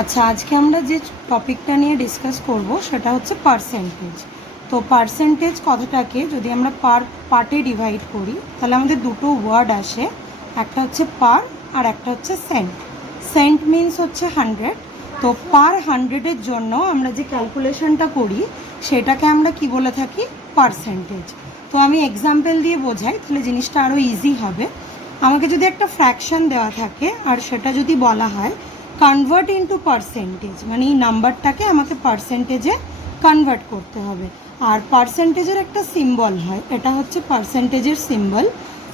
আচ্ছা, আজকে আমরা যে টপিকটা নিয়ে ডিসকাস করব সেটা হচ্ছে পার্সেন্টেজ। তো পার্সেন্টেজ কথাটাকে যদি আমরা পার্টে ডিভাইড করি তাহলে আমাদের দুটো ওয়ার্ড আসে, একটা হচ্ছে পার আর একটা হচ্ছে সেন্ট। সেন্ট মিনস হচ্ছে 100। তো পার 100-এর জন্য আমরা যে ক্যালকুলেশনটা করি সেটাকে আমরা কি বলে থাকি, পার্সেন্টেজ। তো আমি এক্সাম্পল দিয়ে বোঝাই তাহলে জিনিসটা আরও ইজি হবে। আমাকে যদি একটা ফ্র্যাকশন দেওয়া থাকে আর সেটা যদি বলা হয় কনভার্ট ইনটু পার্সেন্টেজ, মানে এই নাম্বারটাকে আমাকে পার্সেন্টেজে কনভার্ট করতে হবে। আর পার্সেন্টেজের একটা সিম্বল হয়, এটা হচ্ছে পার্সেন্টেজের সিম্বল।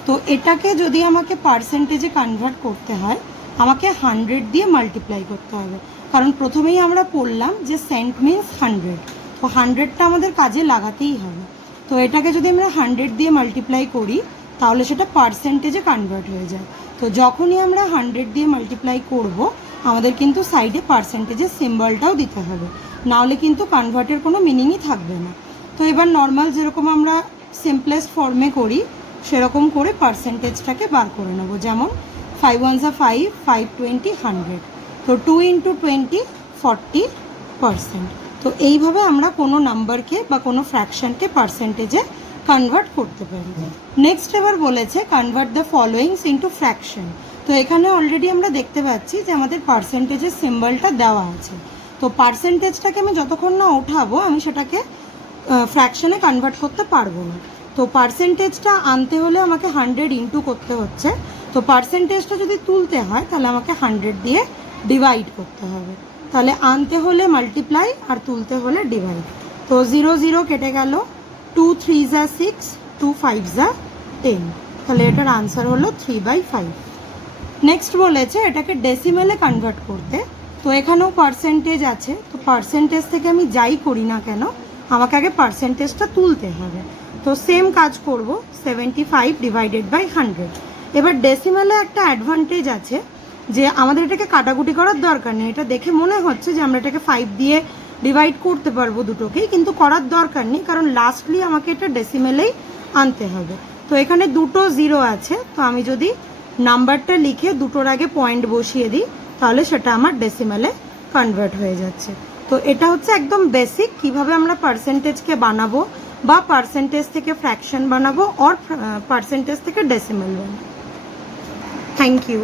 তো এটাকে যদি আমাকে পার্সেন্টেজে কনভার্ট করতে হয় আমাকে 100 দিয়ে মাল্টিপ্লাই করতে হবে, কারণ প্রথমেই আমরা পড়লাম যে সেন্ট মিনস 100। তো 100টা আমাদের কাজে লাগাতেই হবে। তো এটাকে যদি আমরা 100 দিয়ে মাল্টিপ্লাই করি তাহলে সেটা পার্সেন্টেজে কনভার্ট হয়ে যায়। তো যখনই আমরা 100 দিয়ে মাল্টিপ্লাই করব আমাদের কিন্তু সাইডে পার্সেন্টেজের সিম্বলটাও দিতে হবে, নাহলে কিন্তু কনভার্টের কোনো মিনিংই থাকবে না। তো এবার নর্মাল যেরকম আমরা সিম্পলেস্ট ফর্মে করি সেরকম করে পার্সেন্টেজটাকে বার করে নেব। যেমন 5 1 5, 5 20 100। তো 2 × 20 40%। তো এইভাবে আমরা কোনো নাম্বারকে বা কোনো ফ্র্যাকশনকে পার্সেন্টেজে কনভার্ট করতে পারি। নেক্সট এবার বলেছে convert the followings into fraction. তো এখানে অলরেডি আমরা দেখতে পাচ্ছি যে আমাদের পার্সেন্টেজের সিম্বলটা দেওয়া আছে। তো পার্সেন্টেজটাকে আমি যতক্ষণ না ওঠাবো আমি সেটাকে ফ্র্যাকশনে কনভার্ট করতে পারবো না। তো পার্সেন্টেজটা আনতে হলে আমাকে 100 ইন্টু করতে হচ্ছে। তো পার্সেন্টেজটা যদি তুলতে হয় তাহলে আমাকে 100 দিয়ে ডিভাইড করতে হবে। তাহলে আনতে হলে মাল্টিপ্লাই আর তুলতে হলে ডিভাইড। তো 0 0 কেটে গেল, 2 3 যা 6, 2 5 যা 10। তাহলে এটার আনসার হলো 3/5। নেক্সট বলেছে এটাকে ডেসিমেলে কনভার্ট করতে। তো এখানেও পার্সেন্টেজ আছে, তো পার্সেন্টেজ থেকে আমি যাই করি না কেন আমাকে আগে পার্সেন্টেজটা তুলতে হবে। তো সেম কাজ করব, 75 ডিভাইডেড বাই 100। এবার ডেসিমেলে একটা অ্যাডভান্টেজ আছে যে আমাদের এটাকে কাটাকুটি করার দরকার নেই। এটা দেখে মনে হচ্ছে যে আমরা এটাকে 5 দিয়ে ডিভাইড করতে পারবো দুটোকেই, কিন্তু করার দরকার নেই, কারণ লাস্টলি আমাকে এটা ডেসিমেলেই আনতে হবে। তো এখানে দুটো 0 আছে, তো আমি যদি নাম্বারটা লিখে দুটোর আগে পয়েন্ট বসিয়ে দিই তাহলে সেটা আমার ডেসিমেলে কনভার্ট হয়ে যাচ্ছে। তো এটা হচ্ছে একদম বেসিক কিভাবে আমরা পার্সেন্টেজকে বানাবো বা পার্সেন্টেজ থেকে ফ্র্যাকশন বানাবো আর পার্সেন্টেজ থেকে ডেসিমেল বানাবো। Thank you.